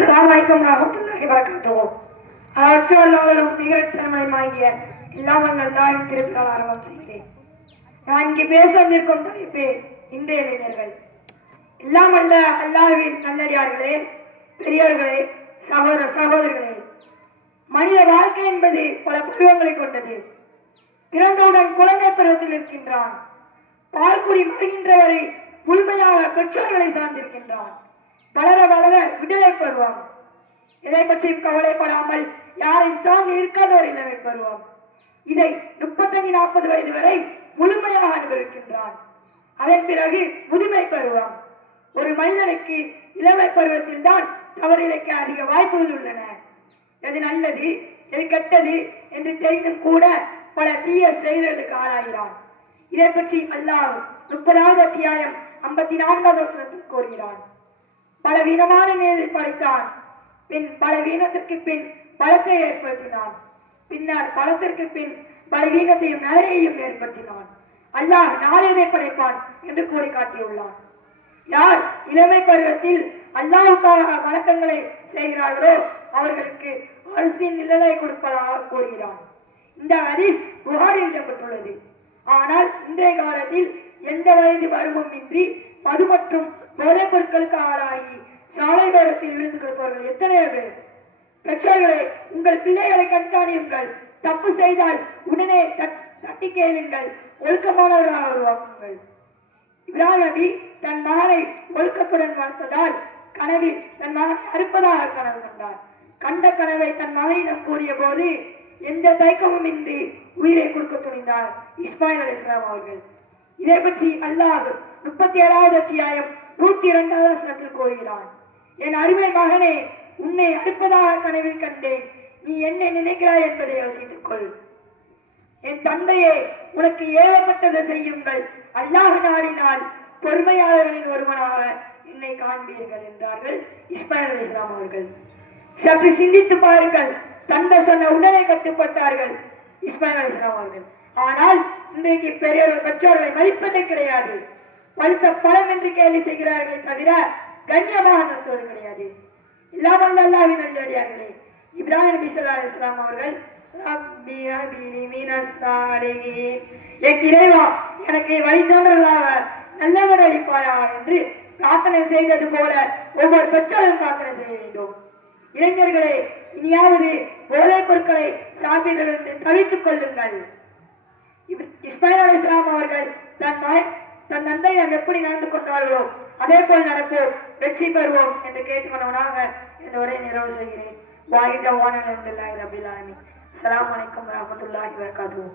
அஸ்ஸலாமு வரஹ்மத்துல்லாஹி வபரகாத்துஹு. ஆற்றலாளரும் நிகரற்றமையுமாகிய இல்லாமல் அல்லாஹ்வின் திருப்பெயரால் ஆரம்பம் செய்தேன். நான் இங்கே பேச வந்திருக்கும் தலைப்பு இன்றைய இளைஞர்கள். இல்லாமல் அல்லாஹ்வின் நல்லடியார்களே, பெரியவர்களே, சகோதர சகோதரர்களே, மனித வாழ்க்கை என்பது பல பருவங்களை கொண்டது. பிறந்தவுடன் குழந்தை பருவத்தில் இருக்கின்றான். பால்குடி மறுகின்றவரை முழுமையாக பெற்றோர்களை சார்ந்திருக்கின்றான். வளர வளர விடுதலை பருவம். எதை பற்றியும் கவலைப்படாமல் யாரையும் சார்ந்து இருக்காத ஒரு இளமை பருவம். இதை 35-40 வயது வரை முழுமையாக அனுபவிக்கின்றான். அதன் பிறகு முதுமை பருவம். ஒரு மனிதனுக்கு இளமை பருவத்தில் தான் தவறிழைக்க அதிக வாய்ப்புகள் உள்ளன. எது நல்லது எது கெட்டது என்று தெரிந்தும் கூட பல தீய செயல்களுக்கு ஆளாகிறான். இதை பற்றி அல்லாஹ் 30வது அத்தியாயம் 54வது வசனத்தில் கூறுகிறான். பலவீனமான நிலையில் படைத்தான். பின் பலவீனத்திற்கு பின் பலத்தை ஏற்படுத்தினான். பின்னர் பலத்திற்கு பின் பலவீனத்தையும் நிலையையும் ஏற்படுத்தினான். அல்லாஹ் நாளையதை படைப்பான் என்று கூறி காட்டியுள்ளான். யார் இளமை பருவத்தில் அல்லாஹ்வுக்காக வணக்கங்களை செய்கிறார்களோ அவர்களுக்கு அரசின் நிழலை கொடுப்பதாக கூறுகிறான். இந்த ஹதீஸ் புகாரில் இடம்பெற்றுள்ளது. ஆனால் இன்றைய காலத்தில் எந்த வயது வருமும் இன்றி மது மற்றும் போதைப் பொருட்களுக்கு ஆளாகி சாலையோரத்தில் விழுந்து கிடப்பவர்கள் எத்தனையோ பேர். பெற்றோர்களே, உங்கள் பிள்ளைகளை கண்காணியுங்கள். தப்பு செய்தால் உடனே தட்டி கேளுங்கள். ஒழுக்கமானவர்களாக உருவாக்குங்கள். இப்ராஹிம் நபி தன் மகனை ஒழுக்கத்துடன் வளர்த்ததால் கனவில் தன் மகனை அறுப்பதாக கனவு கண்டார். கண்ட கனவை தன் மகனிடம் கூறிய போது எந்த தயக்கமும் இன்றி உயிரை கொடுக்க துணிந்தார் இஸ்மாயில் அலைஹிஸ்ஸலாம் அவர்கள். இதை பற்றி அல்லாஹ் 37வது அத்தியாயம் 102வது வசனத்தில் கூறுகிறான். என் அருமை மகனே, உன்னை அறுப்பதாக கனவில் கண்டேன். நீ என்ன நினைக்கிறாய் என்பதை யோசித்துக் கொள். என் தந்தையே, உனக்கு ஏவப்பட்டதை செய்யுங்கள். அல்லாஹ் நாடினால் பொறுமையாளர்களின் ஒருவனாக என்னை காண்பீர்கள் என்றார்கள் இஸ்மாயில் அலைஹிஸ்ஸலாம் அவர்கள். சற்று சிந்தித்து பாருங்கள். தந்தை சொன்ன உடனே கட்டுப்பட்டார்கள் இஸ்மாயில் அலைஹிஸ்ஸலாம் அவர்கள். ஆனால் இன்றைக்கு பெரியவர்கள் பெற்றோர்களை மதிப்பதே கிடையாது. பழுத்த பழம் என்று கேள்வி செய்கிறார்களே தவிர கண்ணியமாக நடத்துவது கிடையாது. இல்லாமல் அல்லாஹ்வின் நல்லடியார்களே, இப்ராஹிம் நபி ஸல்லல்லாஹு அலைஹி வஸல்லம் அவர்கள் என் இறைவா, எனக்கு வழித்தோன்றலாக நல்லவர் அளிப்பாயா என்று பிரார்த்தனை செய்தது போல ஒவ்வொரு பெற்றோரும் பிரார்த்தனை செய்ய வேண்டும். இளைஞர்களே, இனியாவது போதைப் பொருட்களை சாப்பிடுவதிலிருந்து தவிர்த்துக் கொள்ளுங்கள். இஸ்மாயில் அலைஹிஸ்ஸலாம் அவர்கள் தன் தந்தையிடம் எப்படி நடந்து கொண்டார்களோ அதே போல் நடப்போம், வெற்றி பெறுவோம் என்று கேட்டுக்கொண்டவனாக இந்த உரையை நிறைவு செய்கிறேன். வாயித வானல் அல்ஹம்துலில்லாஹி ரப்பில் ஆலமீன். அஸ்ஸலாமு அலைக்கும் வரஹ்மத்துல்லாஹி வபரகாத்துஹு.